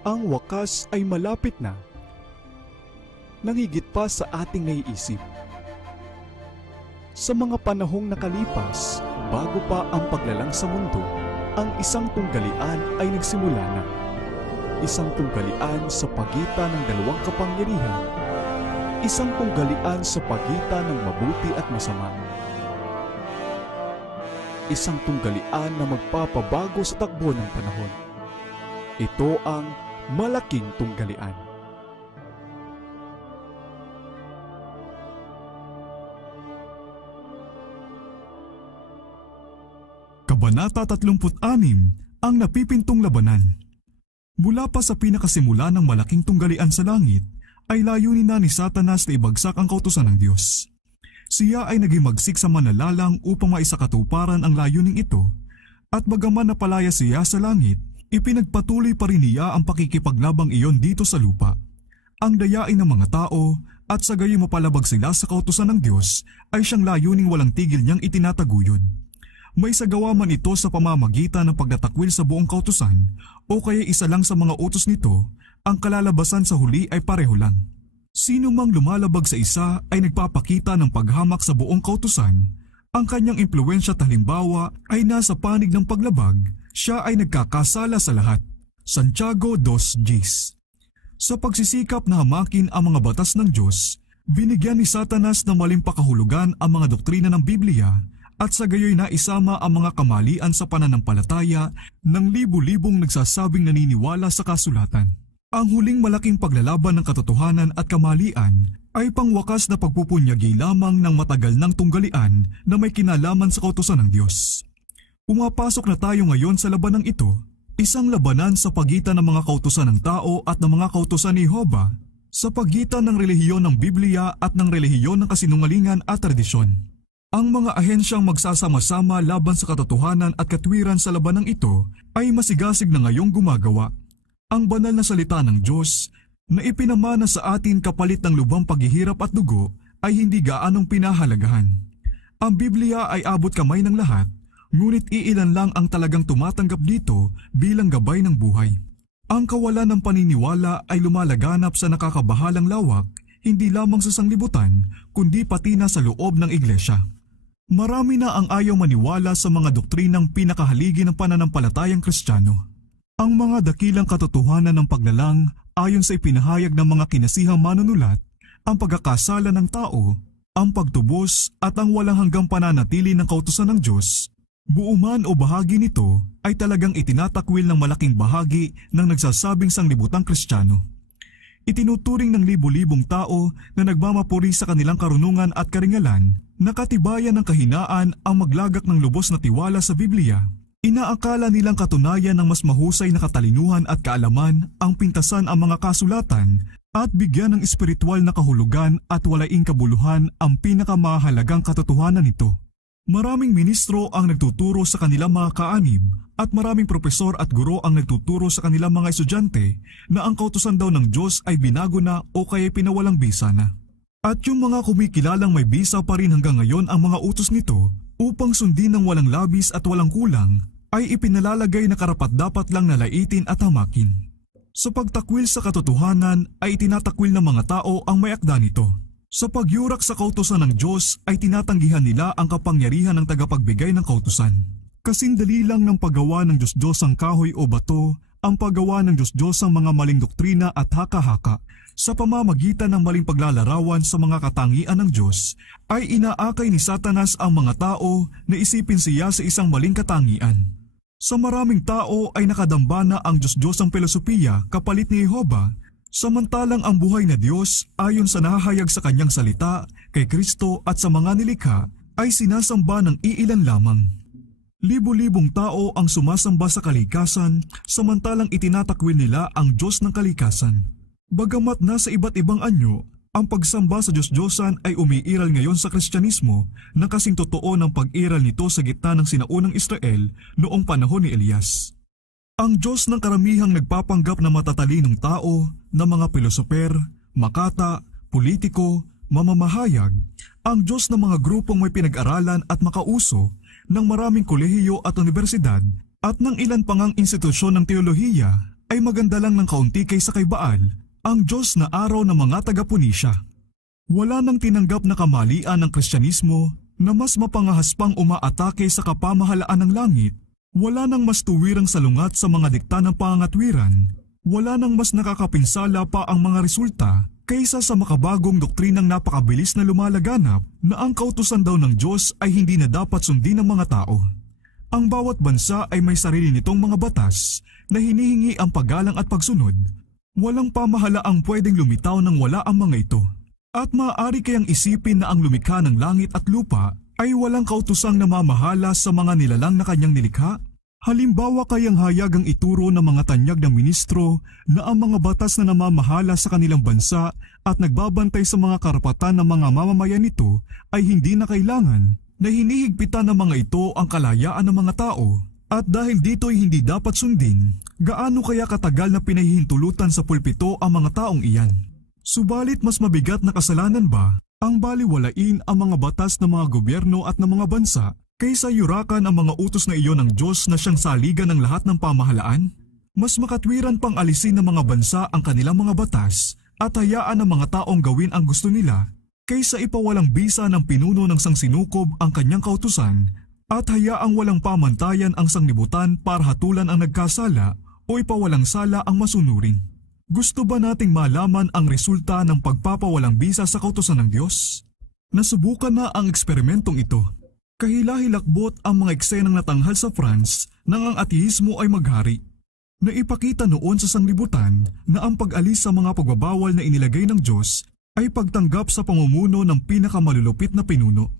Ang wakas ay malapit na. Nang higit pa sa ating naiisip. Sa mga panahong nakalipas, bago pa ang paglalang sa mundo, ang isang tunggalian ay nagsimula na. Isang tunggalian sa pagitan ng dalawang kapangyarihan. Isang tunggalian sa pagitan ng mabuti at masama. Isang tunggalian na magpapabago sa takbo ng panahon. Ito ang malaking tunggalian. Kabanata 36, ang napipintong labanan. Mula pa sa pinakasimula ng malaking tunggalian sa langit, ay layunin na ni Satanas na ibagsak ang kautusan ng Diyos. Siya ay naging magsik sa manalalang upang maisakatuparan ang layuning ito, at bagaman napalaya siya sa langit, ipinagpatuloy pa rin niya ang pakikipaglabang iyon dito sa lupa. Ang dayain ng mga tao at sa gayon mapalabag sila sa kautusan ng Diyos ay siyang layuning walang tigil niyang itinataguyod. May sagawa man ito sa pamamagitan ng pagdatakwil sa buong kautusan o kaya isa lang sa mga utos nito, ang kalalabasan sa huli ay pareho lang. Sino mang lumalabag sa isa ay nagpapakita ng paghamak sa buong kautusan. Ang kanyang impluwensya at halimbawa ay nasa panig ng paglabag, siya ay nagkakasala sa lahat. Santiago 2:10. Sa pagsisikap na hamakin ang mga batas ng Diyos, binigyan ni Satanas ng maling pakahulugan ang mga doktrina ng Biblia at sa gayoy na isama ang mga kamalian sa pananampalataya ng libu-libong nagsasabing naniniwala sa kasulatan. Ang huling malaking paglalaban ng katotohanan at kamalian ay pangwakas na pagpupunyagi lamang ng matagal ng tunggalian na may kinalaman sa kautusan ng Diyos. Pumapasok na tayo ngayon sa labanang ito, isang labanan sa pagitan ng mga kautusan ng tao at ng mga kautusan ni Jehovah, sa pagitan ng relihiyon ng Biblia at ng relihiyon ng kasinungalingan at tradisyon. Ang mga ahensyang magsasama-sama laban sa katotohanan at katwiran sa labanang ito ay masigasig na ngayong gumagawa. Ang banal na salita ng Diyos na ipinamana sa atin kapalit ng lubhang paghihirap at dugo ay hindi gaanong pinahalagahan. Ang Biblia ay abot kamay ng lahat, ngunit iilan lang ang talagang tumatanggap dito bilang gabay ng buhay. Ang kawalan ng paniniwala ay lumalaganap sa nakakabahalang lawak, hindi lamang sa sanglibutan, kundi pati na sa loob ng iglesia. Marami na ang ayaw maniwala sa mga doktrinang pinakahaligi ng pananampalatayang Kristiyano. Ang mga dakilang katotohanan ng paglalang ayon sa ipinahayag ng mga kinasihang manunulat, ang pagkakasala ng tao, ang pagtubos at ang walang hanggang pananatili ng kautusan ng Diyos, buuman o bahagi nito ay talagang itinatakwil ng malaking bahagi ng nagsasabing sanglibutang Kristiyano. Itinuturing ng libu-libong tao na nagmamapuri sa kanilang karunungan at karingalan na katibayan ng kahinaan ang maglagak ng lubos na tiwala sa Biblia. Inaakala nilang katunayan ng mas mahusay na katalinuhan at kaalaman ang pintasan ang mga kasulatan at bigyan ng espiritual na kahulugan at walaing kabuluhan ang pinakamahalagang katotohanan nito. Maraming ministro ang nagtuturo sa kanilang mga kaanib at maraming propesor at guro ang nagtuturo sa kanilang mga estudyante na ang kautusan daw ng Diyos ay binago na o kaya pinawalang bisa na. At yung mga kumikilalang may bisa pa rin hanggang ngayon ang mga utos nito upang sundin ng walang labis at walang kulang ay ipinalalagay na karapat-dapat lang na laitin at hamakin. Sa pagtakwil sa katotohanan ay itinatakwil ng mga tao ang may akda nito. Sa pagyurak sa kautusan ng Diyos ay tinatanggihan nila ang kapangyarihan ng tagapagbigay ng kautusan. Kasindali lang ng paggawa ng Diyos-Diyos ang kahoy o bato, ang paggawa ng Diyos-Diyos ang mga maling doktrina at haka-haka. Sa pamamagitan ng maling paglalarawan sa mga katangian ng Diyos, ay inaakay ni Satanas ang mga tao na isipin siya sa isang maling katangian. Sa maraming tao ay nakadamba na ang Diyos-Diyos ang filosofiya kapalit ni Jehovah, samantalang ang buhay na Diyos ayon sa nahahayag sa kanyang salita, kay Kristo at sa mga nilikha ay sinasamba ng iilan lamang. Libo-libong tao ang sumasamba sa kalikasan samantalang itinatakwil nila ang Diyos ng kalikasan. Bagamat nasa iba't ibang anyo, ang pagsamba sa Diyos-Diyosan ay umiiral ngayon sa Kristyanismo na kasing totoo ng pag-iral nito sa gitna ng sinaunang Israel noong panahon ni Elias. Ang Diyos ng karamihang nagpapanggap na matatalinong tao, na mga pilosoper, makata, politiko, mamamahayag, ang Diyos ng mga grupong may pinag-aralan at makauso ng maraming kolehiyo at universidad at ng ilan pangang institusyon ng teolohiya ay maganda lang ng kaunti kaysa kay Baal, ang Diyos na araw ng mga taga-Punisya. Wala nang tinanggap na kamalian ng Kristyanismo na mas mapangahas pang umaatake sa kapamahalaan ng langit. Wala nang mas tuwirang salungat sa mga dikta ng pangangatwiran. Wala nang mas nakakapinsala pa ang mga resulta kaysa sa makabagong doktrinang napakabilis na lumalaganap na ang kautusan daw ng Diyos ay hindi na dapat sundin ng mga tao. Ang bawat bansa ay may sarili nitong mga batas na hinihingi ang paggalang at pagsunod. Walang pamahalaang pwedeng lumitaw nang wala ang mga ito. At maaari kayang isipin na ang lumikha ng langit at lupa ay walang kautusang namamahala sa mga nilalang na kanyang nilikha? Halimbawa kayang hayagang ituro ng mga tanyag na ministro na ang mga batas na namamahala sa kanilang bansa at nagbabantay sa mga karapatan ng mga mamamayan nito ay hindi na kailangan, na hinihigpitan ng mga ito ang kalayaan ng mga tao. At dahil dito'y hindi dapat sundin, gaano kaya katagal na pinahihintulutan sa pulpito ang mga taong iyan? Subalit mas mabigat na kasalanan ba ang baliwalain ang mga batas ng mga gobyerno at ng mga bansa kaysa yurakan ang mga utos na iyon ng Diyos na siyang saligan ng lahat ng pamahalaan? Mas makatwiran pang alisin ng mga bansa ang kanilang mga batas at hayaan ng mga taong gawin ang gusto nila kaysa ipawalang bisa ng pinuno ng sangsinukob ang kanyang kautusan at hayaang walang pamantayan ang sanglibutan para hatulan ang nagkasala o ipawalang sala ang masunurin. Gusto ba nating malaman ang resulta ng pagpapawalang bisa sa kautusan ng Diyos? Nasubukan na ang eksperimentong ito. Kahilahilakbot ang mga eksenang natanghal sa France nang ang ateismo ay maghari. Naipakita noon sa sanglibutan na ang pag-alis sa mga pagbabawal na inilagay ng Diyos ay pagtanggap sa pamumuno ng pinakamalulupit na pinuno.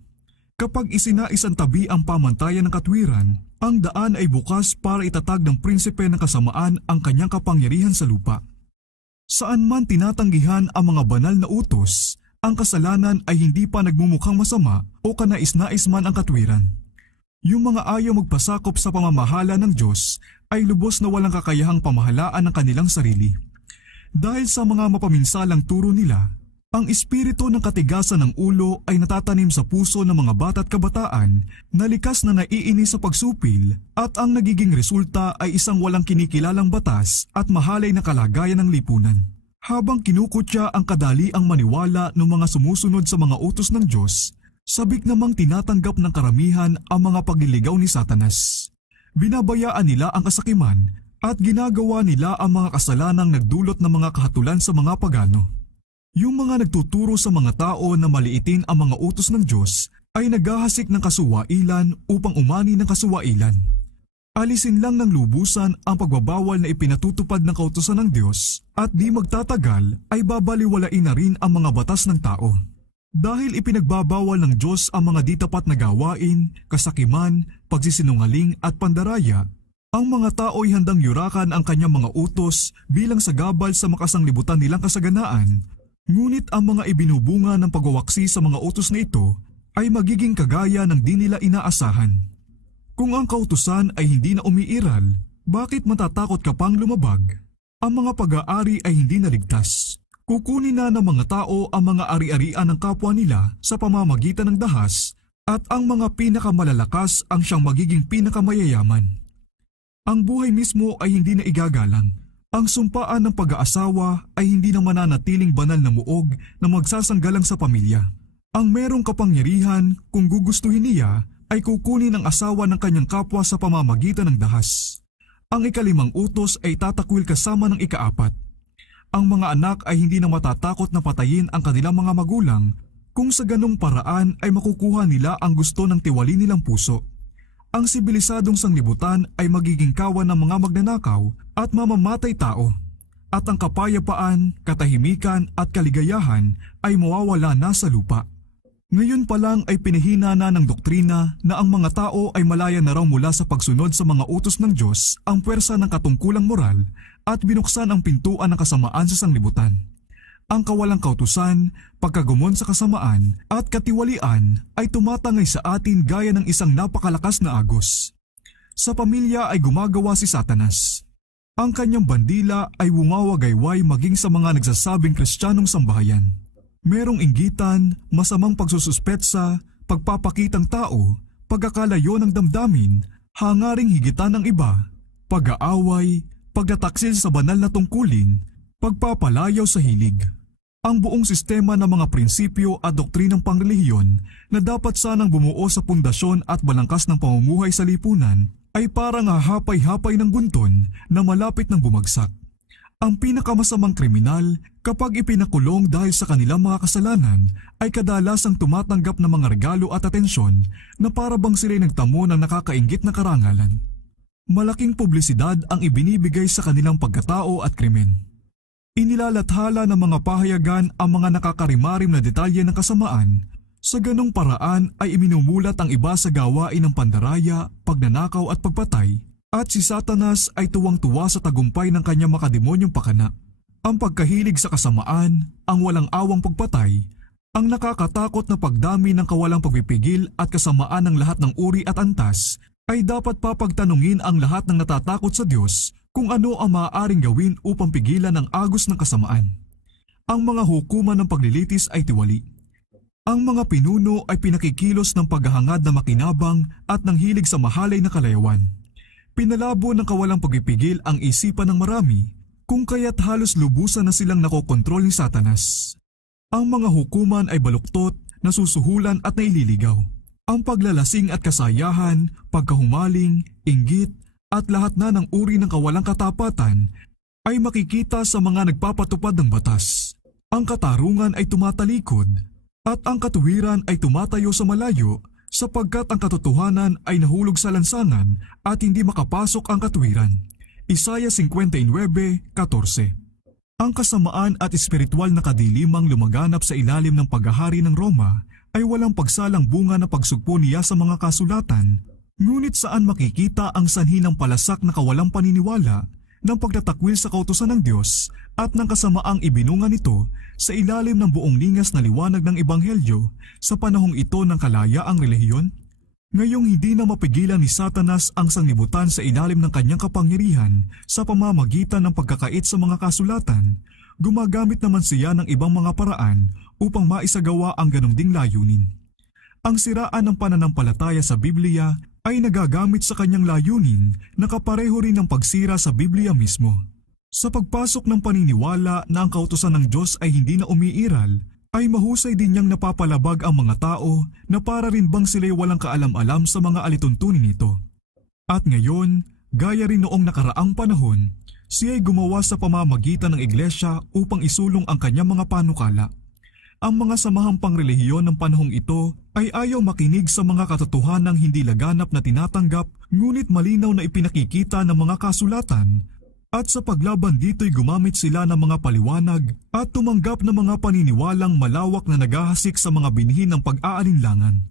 Kapag isinaisan tabi ang pamantayan ng katwiran, ang daan ay bukas para itatag ng prinsipe ng kasamaan ang kanyang kapangyarihan sa lupa. Saan man tinatanggihan ang mga banal na utos, ang kasalanan ay hindi pa nagmumukhang masama o kanais-nais man ang katwiran. Yung mga ayaw magpasakop sa pamamahala ng Diyos ay lubos na walang kakayahang pamahalaan ng kanilang sarili. Dahil sa mga mapaminsalang turo nila, ang espiritu ng katigasan ng ulo ay natatanim sa puso ng mga bata at kabataan na likas na naiinis sa pagsupil at ang nagiging resulta ay isang walang kinikilalang batas at mahalay na kalagayan ng lipunan. Habang kinukutya ang kadaliang maniwala ng mga sumusunod sa mga utos ng Diyos, sabik namang tinatanggap ng karamihan ang mga pagliligaw ni Satanas. Binabayaan nila ang kasakiman at ginagawa nila ang mga kasalanang nagdulot ng mga kahatulan sa mga pagano. Yung mga nagtuturo sa mga tao na maliitin ang mga utos ng Diyos ay naghahasik ng kasuwailan upang umani ng kasuwailan. Alisin lang ng lubusan ang pagbabawal na ipinatutupad ng kautusan ng Diyos at di magtatagal ay babaliwalain na rin ang mga batas ng tao. Dahil ipinagbabawal ng Diyos ang mga di tapat na gawain, kasakiman, pagsisinungaling at pandaraya, ang mga tao ay handang yurakan ang kanyang mga utos bilang sagabal sa makasanglibutan nilang kasaganaan. Ngunit ang mga ibinubunga ng pagwawaksi sa mga utos na ito ay magiging kagaya ng di nila inaasahan. Kung ang kautusan ay hindi na umiiral, bakit matatakot ka pang lumabag? Ang mga pag-aari ay hindi naligtas. Kukunin na ng mga tao ang mga ari-arian ng kapwa nila sa pamamagitan ng dahas at ang mga pinakamalalakas ang siyang magiging pinakamayayaman. Ang buhay mismo ay hindi na igagalang. Ang sumpaan ng pag-aasawa ay hindi na mananatiling banal na muog na magsasanggalang sa pamilya. Ang merong kapangyarihan, kung gugustuhin niya, ay kukunin ang asawa ng kanyang kapwa sa pamamagitan ng dahas. Ang ikalimang utos ay tatakwil kasama ng ikaapat. Ang mga anak ay hindi na matatakot na patayin ang kanilang mga magulang kung sa ganong paraan ay makukuha nila ang gusto ng tiwali nilang puso. Ang sibilisadong sanglibutan ay magiging kawan ng mga magnanakaw at mamamatay tao, at ang kapayapaan, katahimikan at kaligayahan ay mawawala na sa lupa. Ngayon pa lang ay pinahina na ng doktrina na ang mga tao ay malaya na raw mula sa pagsunod sa mga utos ng Diyos ang puwersa ng katungkulang moral at binuksan ang pintuan ng kasamaan sa sanglibutan. Ang kawalang kautusan, pagkagumon sa kasamaan at katiwalian ay tumatangay sa atin gaya ng isang napakalakas na agos. Sa pamilya ay gumagawa si Satanas. Ang kanyang bandila ay bumawagayway maging sa mga nagsasabing Kristiyanong sambahayan. Merong inggitan, masamang pagsususpetsa, pagpapakitang tao, pagkakalayo ng damdamin, hangaring higitan ng iba, pag-aaway, pagtataksil sa banal na tungkulin, pagpapalayaw sa hilig. Ang buong sistema ng mga prinsipyo at doktrinang pangrelihiyon na dapat sanang bumuo sa pundasyon at balangkas ng pamumuhay sa lipunan ay parang hahapay-hapay ng bunton na malapit ng bumagsak. Ang pinakamasamang kriminal kapag ipinakulong dahil sa kanilang mga kasalanan ay kadalasang tumatanggap ng mga regalo at atensyon na para bang sila'y nagtamo ng nakakainggit na karangalan. Malaking publisidad ang ibinibigay sa kanilang pagkatao at krimen. Inilalathala ng mga pahayagan ang mga nakakarimarim na detalye ng kasamaan. Sa ganong paraan ay iminumulat ang iba sa gawain ng pandaraya, pagnanakaw at pagpatay, at si Satanas ay tuwang-tuwa sa tagumpay ng kanyang makademonyong pakana. Ang pagkahilig sa kasamaan, ang walang awang pagpatay, ang nakakatakot na pagdami ng kawalang pagpipigil at kasamaan ng lahat ng uri at antas, ay dapat papagtanungin ang lahat ng natatakot sa Diyos kung ano ang maaaring gawin upang pigilan ang agos ng kasamaan. Ang mga hukuman ng paglilitis ay tiwali. Ang mga pinuno ay pinakikilos ng paghahangad na makinabang at ng hilig sa mahalay na kalayawan. Pinalabo ng kawalang pagpipigil ang isipan ng marami, kung kaya't halos lubusan na silang nakokontrol ni Satanas. Ang mga hukuman ay baluktot, nasusuhulan at naililigaw. Ang paglalasing at kasayahan, pagkahumaling, inggit, at lahat na ng uri ng kawalang katapatan ay makikita sa mga nagpapatupad ng batas. Ang katarungan ay tumatalikod at ang katuwiran ay tumatayo sa malayo sapagkat ang katotohanan ay nahulog sa lansangan at hindi makapasok ang katuwiran. Isaiah 59:14. Ang kasamaan at espiritual na kadilimang lumaganap sa ilalim ng paghahari ng Roma ay walang pagsalang bunga na pagsugpo niya sa mga kasulatan. Ngunit saan makikita ang sanhi ng palasak na kawalang paniniwala ng pagtatakwil sa kautusan ng Diyos at ng kasamaang ibinunga nito sa ilalim ng buong lingas na liwanag ng Ebanghelyo sa panahong ito ng kalayaang relihiyon? Ngayong hindi na mapigilan ni Satanas ang sanglibutan sa ilalim ng kanyang kapangyarihan sa pamamagitan ng pagkakait sa mga kasulatan, gumagamit naman siya ng ibang mga paraan upang maisagawa ang ganung ding layunin. Ang siraan ng pananampalataya sa Biblia ay nagagamit sa kanyang layunin na kapareho rin ng pagsira sa Biblia mismo. Sa pagpasok ng paniniwala na ang kautusan ng Diyos ay hindi na umiiral, ay mahusay din niyang napapalabag ang mga tao na para rin bang sila'y walang kaalam-alam sa mga alituntunin nito. At ngayon, gaya rin noong nakaraang panahon, siya'y gumawa sa pamamagitan ng iglesia upang isulong ang kanyang mga panukala. Ang mga samahang pangrelihiyon ng panahong ito ay ayaw makinig sa mga katotohanang hindi laganap na tinatanggap ngunit malinaw na ipinakikita ng mga kasulatan, at sa paglaban dito'y gumamit sila ng mga paliwanag at tumanggap ng mga paniniwalang malawak na naghahasik sa mga binhi ng pag-aalinlangan.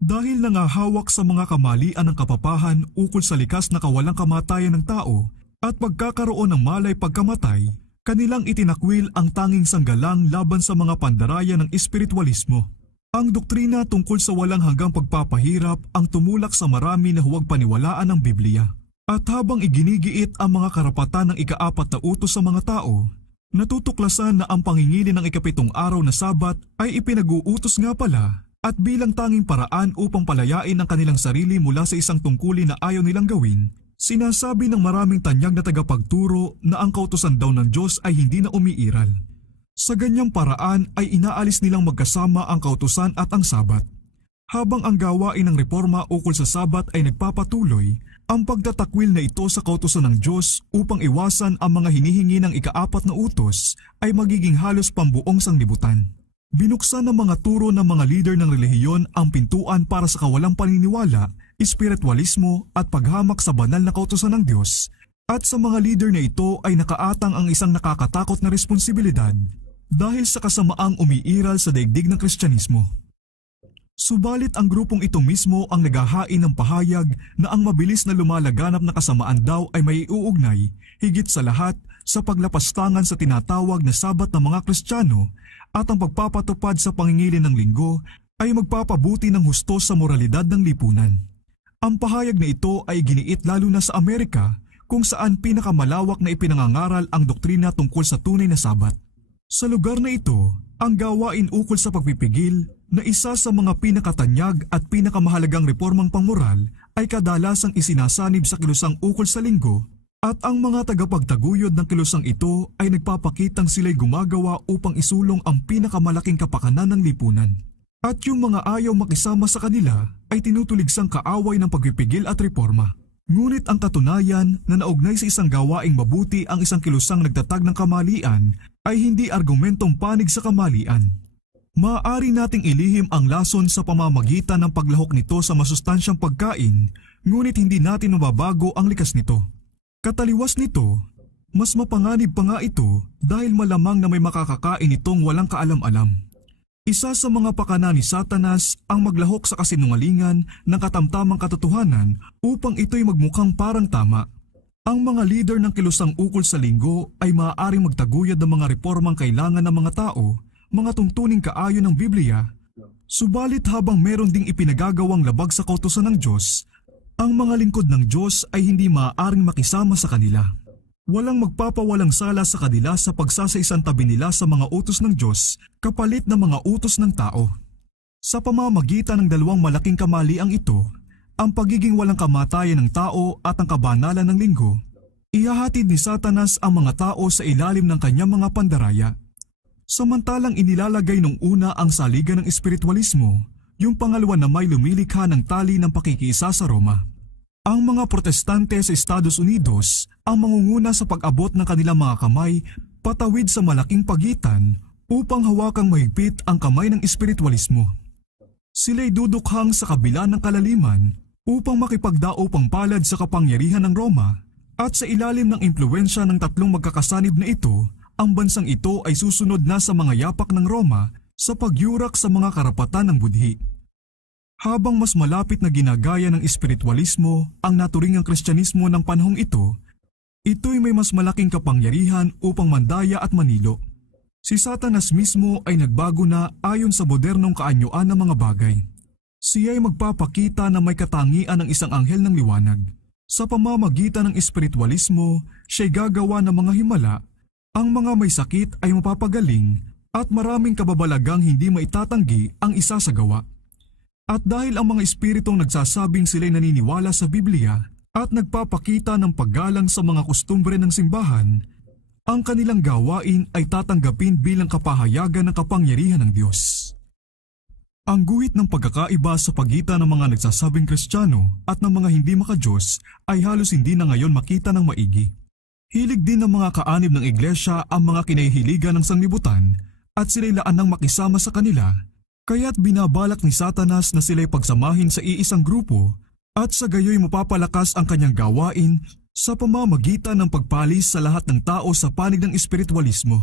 Dahil nangahawak sa mga kamalian ng kapapahan ukol sa likas na kawalang kamatayan ng tao at pagkakaroon ng malay pagkamatay, kanilang itinakwil ang tanging sanggalang laban sa mga pandaraya ng espiritualismo. Ang doktrina tungkol sa walang hanggang pagpapahirap ang tumulak sa marami na huwag paniwalaan ng Biblia. At habang iginigiit ang mga karapatan ng ika-4 na utos sa mga tao, natutuklasan na ang pangingili ng ika-7 araw na Sabat ay ipinag-uutos nga pala at bilang tanging paraan upang palayain ang kanilang sarili mula sa isang tungkulin na ayaw nilang gawin. Sinasabi ng maraming tanyag na tagapagturo na ang kautusan daw ng Diyos ay hindi na umiiral. Sa ganyang paraan ay inaalis nilang magkasama ang kautusan at ang Sabat. Habang ang gawain ng reforma ukol sa Sabat ay nagpapatuloy, ang pagtatakwil na ito sa kautusan ng Diyos upang iwasan ang mga hinihingi ng ika-4 na utos ay magiging halos pambuong sanglibutan. Binuksan ng mga turo ng mga lider ng relihiyon ang pintuan para sa kawalang paniniwala, espiritualismo at paghamak sa banal na kautusan ng Diyos, at sa mga leader na ito ay nakaatang ang isang nakakatakot na responsibilidad dahil sa kasamaang umiiral sa daigdig ng Kristyanismo. Subalit ang grupong ito mismo ang naghahain ng pahayag na ang mabilis na lumalaganap na kasamaan daw ay may iuugnay higit sa lahat sa paglapastangan sa tinatawag na Sabat ng mga Kristiyano at ang pagpapatupad sa pangingilin ng linggo ay magpapabuti ng husto sa moralidad ng lipunan. Ang pahayag na ito ay giniit lalo na sa Amerika kung saan pinakamalawak na ipinangangaral ang doktrina tungkol sa tunay na Sabat. Sa lugar na ito, ang gawain ukol sa pagpipigil na isa sa mga pinakatanyag at pinakamahalagang reformang pangmoral ay kadalasang isinasanib sa kilusang ukol sa linggo At ang mga tagapagtaguyod ng kilusang ito ay nagpapakitang sila'y gumagawa upang isulong ang pinakamalaking kapakanan ng lipunan. At yung mga ayaw makisama sa kanila ay tinutuligsang kaaway ng pagpipigil at reforma. Ngunit ang katunayan na naugnay sa isang gawaing mabuti ang isang kilusang nagtatag ng kamalian ay hindi argumentong panig sa kamalian. Maaari nating ilihim ang lason sa pamamagitan ng paglahok nito sa masustansyang pagkain, ngunit hindi natin mababago ang likas nito. Kataliwas nito, mas mapanganib pa nga ito dahil malamang na may makakakain itong walang kaalam-alam. Isa sa mga pakana ni Satanas ang maglahok sa kasinungalingan ng katamtamang katotohanan upang ito'y magmukhang parang tama. Ang mga leader ng kilusang ukol sa linggo ay maaaring magtaguyod ng mga reformang kailangan ng mga tao, mga tungtuning kaayon ng Biblia, subalit habang meron ding ipinagagawang labag sa kautusan ng Diyos, ang mga lingkod ng Diyos ay hindi maaaring makisama sa kanila. Walang magpapawalang sala sa kanila sa pagsasaisan tabi nila sa mga utos ng Diyos kapalit ng mga utos ng tao. Sa pamamagitan ng dalawang malaking kamaliang ito, ang pagiging walang kamatayan ng tao at ang kabanalan ng linggo, ihahatid ni Satanas ang mga tao sa ilalim ng kanyang mga pandaraya. Samantalang inilalagay nung una ang saligan ng espiritualismo, yung pangalawa na may lumilikha ng tali ng pakikiisa sa Roma. Ang mga protestante sa Estados Unidos ang mangunguna sa pag-abot ng kanilang mga kamay patawid sa malaking pagitan upang hawakang mahigpit ang kamay ng espiritualismo. Sila'y dudukhang sa kabila ng kalaliman upang makipagdaupang palad sa kapangyarihan ng Roma at sa ilalim ng impluwensya ng tatlong magkakasanib na ito, ang bansang ito ay susunod na sa mga yapak ng Roma sa pagyurak sa mga karapatan ng budhi. Habang mas malapit na ginagaya ng espiritualismo ang naturingang Kristyanismo ng panahong ito, ito'y may mas malaking kapangyarihan upang mandaya at manilo. Si Satanas mismo ay nagbago na ayon sa modernong kaanyuan ng mga bagay. Siya'y magpapakita na may katangian ng isang anghel ng liwanag. Sa pamamagitan ng espiritualismo, siya'y gagawa ng mga himala, ang mga may sakit ay mapapagaling at maraming kababalagang hindi maitatanggi ang isasagawa. At dahil ang mga espiritong nagsasabing sila'y naniniwala sa Biblia at nagpapakita ng paggalang sa mga kustumbre ng simbahan, ang kanilang gawain ay tatanggapin bilang kapahayagan ng kapangyarihan ng Diyos. Ang guhit ng pagkakaiba sa pagitan ng mga nagsasabing Kristiyano at ng mga hindi makadiyos ay halos hindi na ngayon makita ng maigi. Hilig din ng mga kaanib ng iglesia ang mga kinahihiligan ng sanglibutan at sila'y laanang makisama sa kanila, kaya't binabalak ni Satanas na sila'y pagsamahin sa iisang grupo at sa gayoy mapapalakas ang kanyang gawain sa pamamagitan ng pagpalis sa lahat ng tao sa panig ng espiritualismo.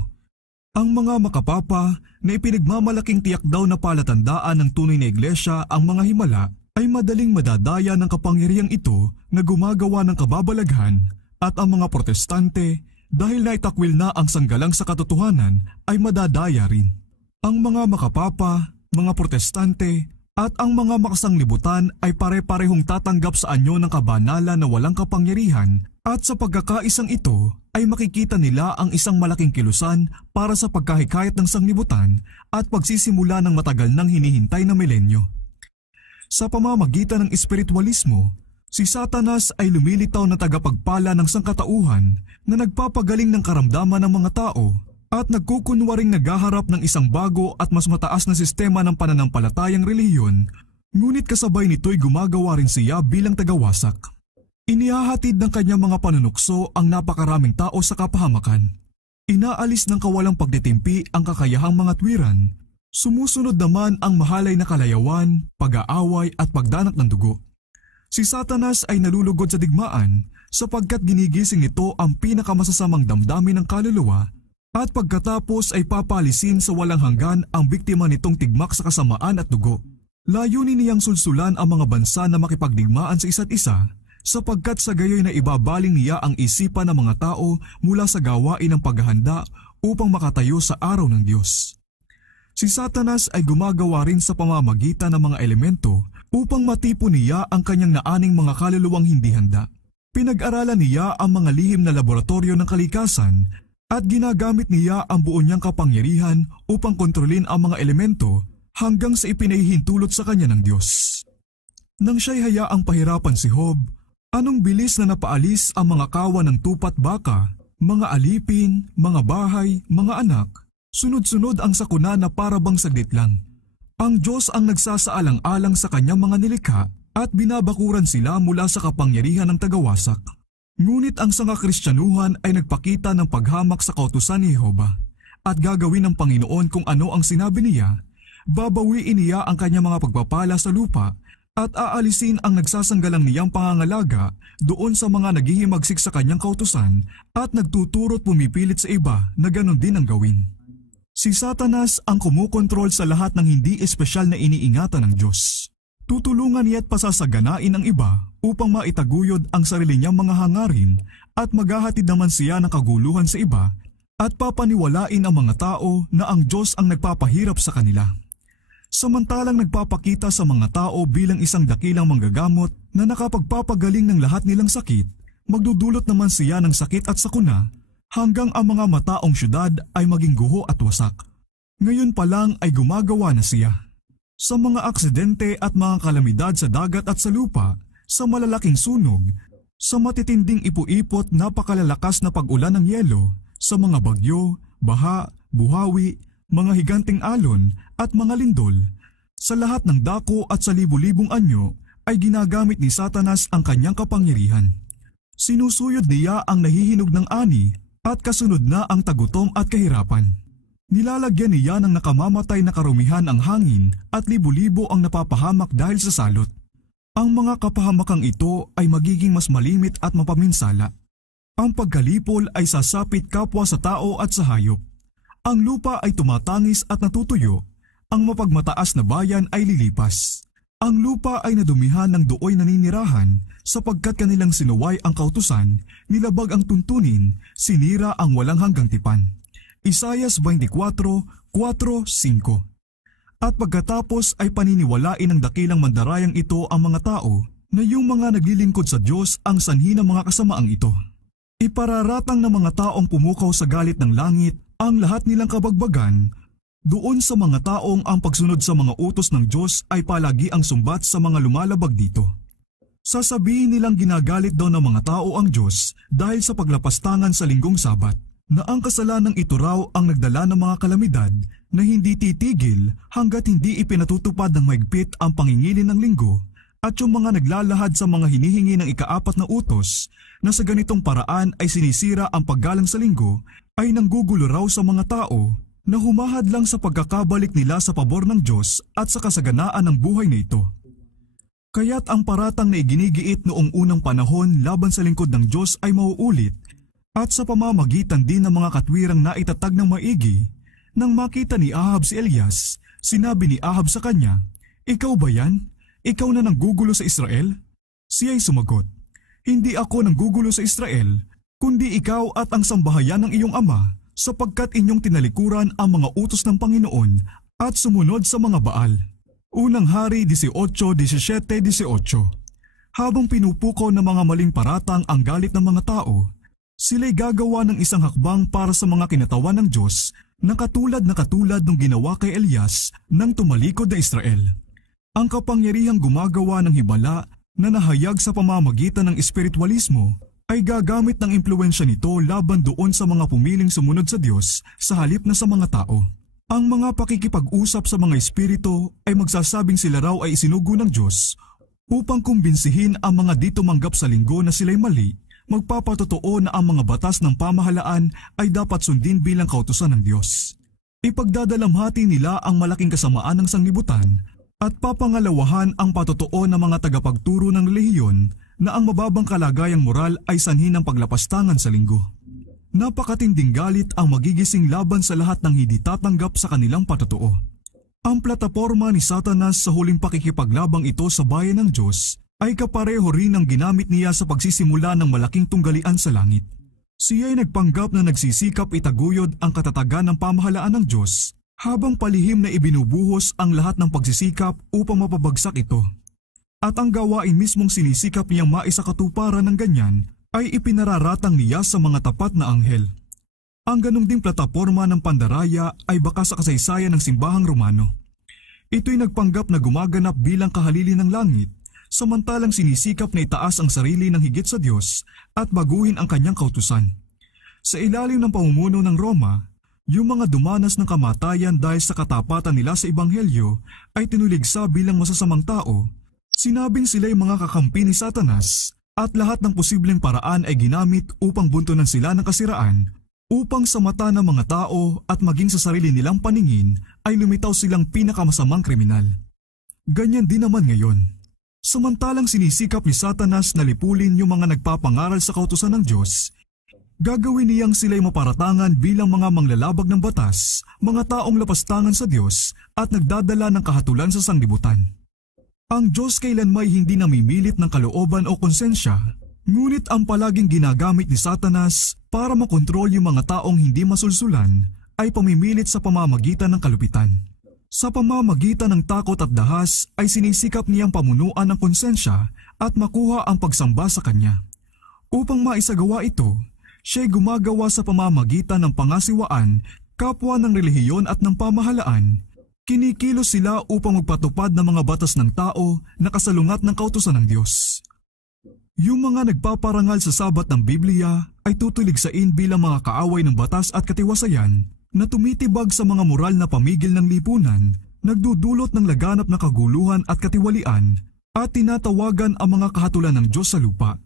Ang mga makapapa na ipinagmamalaking tiyak daw na palatandaan ng tunay na iglesia ang mga himala ay madaling madadaya ng kapangyarihang ito na gumagawa ng kababalaghan, at ang mga protestante dahil naitakwil na ang sanggalang sa katotohanan ay madadaya rin. Ang mga makapapa, mga protestante at ang mga makasanglibutan ay pare-parehong tatanggap sa anyo ng kabanalan na walang kapangyarihan, at sa pagkakaisang ito ay makikita nila ang isang malaking kilusan para sa pagkahikayat ng sanglibutan at pagsisimula ng matagal nang hinihintay na milenyo. Sa pamamagitan ng espiritualismo, si Satanas ay lumilitaw na tagapagpala ng sangkatauhan na nagpapagaling ng karamdaman ng mga tao at nagkukunwaring naghaharap ng isang bago at mas mataas na sistema ng pananampalatayang relihiyon, ngunit kasabay nito'y gumagawa rin siya bilang tagawasak. Inihahatid ng kanyang mga panunukso ang napakaraming tao sa kapahamakan. Inaalis ng kawalang pagtitimpi ang kakayahang mga tuwiran. Sumusunod naman ang mahalay na kalayawan, pag-aaway at pagdanak ng dugo. Si Satanas ay nalulugod sa digmaan sapagkat ginigising nito ang pinakamasasamang damdamin ng kaluluwa, at pagkatapos ay papalisin sa walang hanggan ang biktima nitong tigmak sa kasamaan at dugo. Layunin niyang sulsulan ang mga bansa na makipagdigmaan sa isa't isa, sapagkat sa gayoy na ibabaling niya ang isipan ng mga tao mula sa gawain ng paghahanda upang makatayo sa araw ng Diyos. Si Satanas ay gumagawa rin sa pamamagitan ng mga elemento upang matipon niya ang kanyang naaning mga kaluluwang hindi handa. Pinag-aralan niya ang mga lihim na laboratorio ng kalikasan at ginagamit niya ang buo niyang kapangyarihan upang kontrolin ang mga elemento hanggang sa ipinahihintulot sa kanya ng Diyos. Nang siya'y hayaang pahirapan si Job, Anong bilis na napaalis ang mga kawan ng tupat baka, mga alipin, mga bahay, mga anak, sunod-sunod ang sakuna na parabang saglit lang. Ang Diyos ang nagsasaalang-alang sa kanyang mga nilikha at binabakuran sila mula sa kapangyarihan ng tagawasak. Ngunit ang sangkakristyanuhan ay nagpakita ng paghamak sa kautusan ni Jehova at gagawin ng Panginoon kung ano ang sinabi niya, babawiin niya ang kanyang mga pagpapala sa lupa at aalisin ang nagsasanggalang niyang pangangalaga doon sa mga naghihimagsik sa kanyang kautusan at nagtuturo't pumipilit sa iba na ganon din ang gawin. Si Satanas ang kumukontrol sa lahat ng hindi espesyal na iniingatan ng Diyos. Tutulungan niya't pasasaganain ang iba upang maitaguyod ang sarili niyang mga hangarin at maghahatid naman siya ng kaguluhan sa iba at papaniwalain ang mga tao na ang Diyos ang nagpapahirap sa kanila. Samantalang nagpapakita sa mga tao bilang isang dakilang manggagamot na nakapagpapagaling ng lahat nilang sakit, magdudulot naman siya ng sakit at sakuna hanggang ang mga mataong syudad ay maging guho at wasak. Ngayon pa lang ay gumagawa na siya. Sa mga aksidente at mga kalamidad sa dagat at sa lupa, sa malalaking sunog, sa matitinding ipu-ipot napakalalakas na pag-ulan ng yelo, sa mga bagyo, baha, buhawi, mga higanting alon at mga lindol, sa lahat ng dako at sa libu-libong anyo ay ginagamit ni Satanas ang kanyang kapangyarihan. Sinusuyod niya ang nahihinog ng ani at kasunod na ang tagutom at kahirapan. Nilalagyan niya ng nakamamatay na karumihan ang hangin at libu-libo ang napapahamak dahil sa salot. Ang mga kapahamakang ito ay magiging mas malimit at mapaminsala. Ang pagkalipol ay sasapit kapwa sa tao at sa hayop. Ang lupa ay tumatangis at natutuyo. Ang mapagmataas na bayan ay lilipas. Ang lupa ay nadumihan ng dooy naninirahan sapagkat kanilang sinuway ang kautusan, nilabag ang tuntunin, sinira ang walang hanggang tipan. Isayas 24:4-5. At pagkatapos ay paniniwalain ng dakilang mandarayang ito ang mga tao na yung mga naglilingkod sa Diyos ang sanhi ng mga kasamaang ito. Ipararatang ng mga taong pumukaw sa galit ng langit ang lahat nilang kabagbagan. Doon sa mga taong ang pagsunod sa mga utos ng Diyos ay palagi ang sumbat sa mga lumalabag dito. Sasabihin nilang ginagalit daw ng mga tao ang Diyos dahil sa paglapastangan sa linggong Sabat, na ang kasalanang ito raw ang nagdala ng mga kalamidad na hindi titigil hanggat hindi ipinatutupad ng maigpit ang pangingilin ng linggo, at yung mga naglalahad sa mga hinihingi ng ika-4 na utos na sa ganitong paraan ay sinisira ang paggalang sa linggo ay nanggugulo raw sa mga tao na humahad lang sa pagkakabalik nila sa pabor ng Diyos at sa kasaganaan ng buhay na ito. Kaya't ang paratang na iginigiit noong unang panahon laban sa lingkod ng Diyos ay mauulit, at sa pamamagitan din ng mga katwirang naitatag ng maigi. Nang makita ni Ahab si Elias, sinabi ni Ahab sa kanya, "Ikaw ba yan? Ikaw na nanggugulo sa Israel?" Siya'y sumagot, "Hindi ako nanggugulo sa Israel, kundi ikaw at ang sambahayan ng iyong ama, sapagkat inyong tinalikuran ang mga utos ng Panginoon at sumunod sa mga Baal." Unang Hari 18:17-18. Habang pinupukaw ng mga maling paratang ang galit ng mga tao, sila'y gagawa ng isang hakbang para sa mga kinatawan ng Diyos na katulad nung ginawa kay Elias nang tumalikod na Israel. Ang kapangyarihang gumagawa ng himala na nahayag sa pamamagitan ng espiritualismo ay gagamit ng impluensya nito laban doon sa mga pumiling sumunod sa Diyos sa halip na sa mga tao. Ang mga pakikipag-usap sa mga espiritu ay magsasabing sila raw ay isinugo ng Diyos upang kumbinsihin ang mga di tumanggap sa linggo na sila'y mali. Magpapatotoo na ang mga batas ng pamahalaan ay dapat sundin bilang kautusan ng Diyos. Ipagdadalamhati nila ang malaking kasamaan ng sanglibutan at papangalawahan ang patotoo ng mga tagapagturo ng relihiyon na ang mababang kalagayang moral ay sanhi ng paglapastangan sa linggo. Napakatinding galit ang magigising laban sa lahat ng hindi tatanggap sa kanilang patotoo. Ang plataporma ni Satanas sa huling pakikipaglabang ito sa bayan ng Diyos ay kapareho rin ang ginamit niya sa pagsisimula ng malaking tunggalian sa langit. Siya ay nagpanggap na nagsisikap itaguyod ang katatagan ng pamahalaan ng Diyos, habang palihim na ibinubuhos ang lahat ng pagsisikap upang mapabagsak ito. At ang gawain mismong sinisikap niyang maisakatuparan ng ganyan ay ipinararatang niya sa mga tapat na anghel. Ang ganung ding plataporma ng pandaraya ay baka sa kasaysayan ng simbahang Romano. Ito'y nagpanggap na gumaganap bilang kahalili ng langit samantalang sinisikap na itaas ang sarili ng higit sa Diyos at baguhin ang kanyang kautusan. Sa ilalim ng pamumuno ng Roma, yung mga dumanas ng kamatayan dahil sa katapatan nila sa Ebanghelyo ay tinuligsa bilang masasamang tao. Sinabing sila'y mga kakampi ni Satanas at lahat ng posibleng paraan ay ginamit upang buntunan sila ng kasiraan, upang sa mata ng mga tao at maging sa sarili nilang paningin ay lumitaw silang pinakamasamang kriminal. Ganyan din naman ngayon. Samantalang sinisikap ni Satanas na lipulin yung mga nagpapangaral sa kautusan ng Diyos, gagawin niyang sila'y maparatangan bilang mga manglalabag ng batas, mga taong lapastangan sa Diyos at nagdadala ng kahatulan sa sanglibutan. Ang Diyos kailanmay hindi namimilit ng kalooban o konsensya, ngunit ang palaging ginagamit ni Satanas para makontrol yung mga taong hindi masulsulan ay pamimilit sa pamamagitan ng kalupitan. Sa pamamagitan ng takot at dahas ay sinisikap niyang pamunuan ng konsensya at makuha ang pagsamba sa kanya. Upang maisagawa ito, siya'y gumagawa sa pamamagitan ng pangasiwaan, kapwa ng relihiyon at ng pamahalaan. Kinikilos sila upang magpatupad ng mga batas ng tao na kasalungat ng kautusan ng Diyos. Yung mga nagpaparangal sa sabat ng Biblia ay tutuligsain bilang mga kaaway ng batas at katiwasayan na tumitibag sa mga moral na pamigil ng lipunan, nagdudulot ng laganap na kaguluhan at katiwalian, at tinatawagan ang mga kahatulan ng Diyos sa lupa.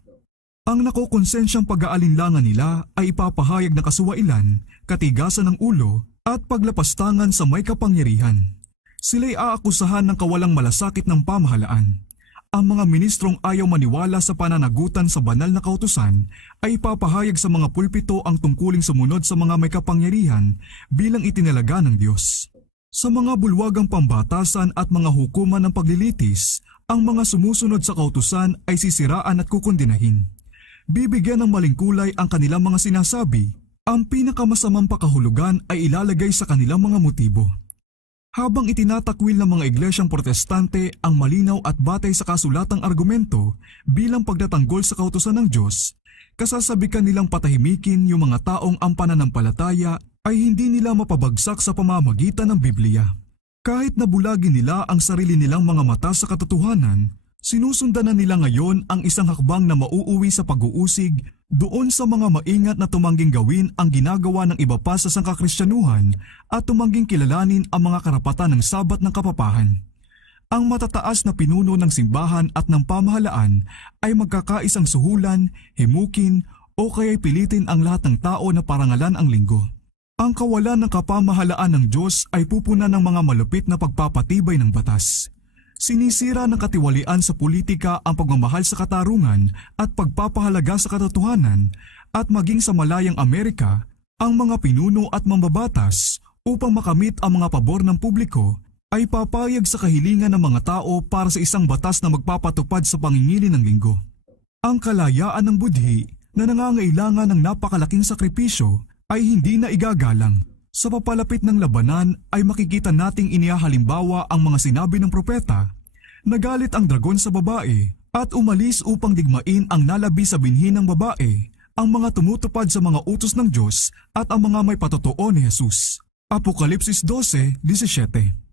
Ang nakokonsensyang pag-aalinlangan nila ay ipapahayag na kasuwailan, katigasan ng ulo, at paglapastangan sa may kapangyarihan. Sila'y aakusahan ng kawalang malasakit ng pamahalaan. Ang mga ministrong ayaw maniwala sa pananagutan sa banal na kautusan ay ipapahayag sa mga pulpito ang tungkuling sumunod sa mga may kapangyarihan bilang itinalaga ng Diyos. Sa mga bulwagang pambatasan at mga hukuman ng paglilitis, ang mga sumusunod sa kautusan ay sisiraan at kukondinahin. Bibigyan ng maling kulay ang kanilang mga sinasabi. Ang pinakamasamang pakahulugan ay ilalagay sa kanilang mga motibo. Habang itinatakwil ng mga iglesyang protestante ang malinaw at batay sa kasulatang argumento bilang pagtatanggol sa kautusan ng Diyos, kasasabikan nilang patahimikin yung mga taong ang pananampalataya ay hindi nila mapabagsak sa pamamagitan ng Biblia. Kahit nabulagin nila ang sarili nilang mga mata sa katotohanan, sinusundan na nila ngayon ang isang hakbang na mauuwi sa pag-uusig doon sa mga maingat na tumangging gawin ang ginagawa ng iba pa sa sangkakristyanuhan at tumangging kilalanin ang mga karapatan ng sabat ng kapapahan. Ang matataas na pinuno ng simbahan at ng pamahalaan ay magkakaisang suhulan, himukin o kaya'y pilitin ang lahat ng tao na parangalan ang linggo. Ang kawalan ng kapamahalaan ng Diyos ay pupunan ng mga malupit na pagpapatibay ng batas. Sinisira ng katiwalian sa politika ang pagmamahal sa katarungan at pagpapahalaga sa katotohanan, at maging sa malayang Amerika, ang mga pinuno at mambabatas upang makamit ang mga pabor ng publiko ay papayag sa kahilingan ng mga tao para sa isang batas na magpapatupad sa pangingili ng linggo. Ang kalayaan ng budhi na nangangailangan ng napakalaking sakripisyo ay hindi na igagalang. Sa papalapit ng labanan ay makikita nating inihahalimbawa ang mga sinabi ng propeta. Nagalit ang dragon sa babae at umalis upang digmain ang nalabi sa binhi ng babae, ang mga tumutupad sa mga utos ng Diyos at ang mga may patotoo ni Jesus. Apokalipsis 12:17.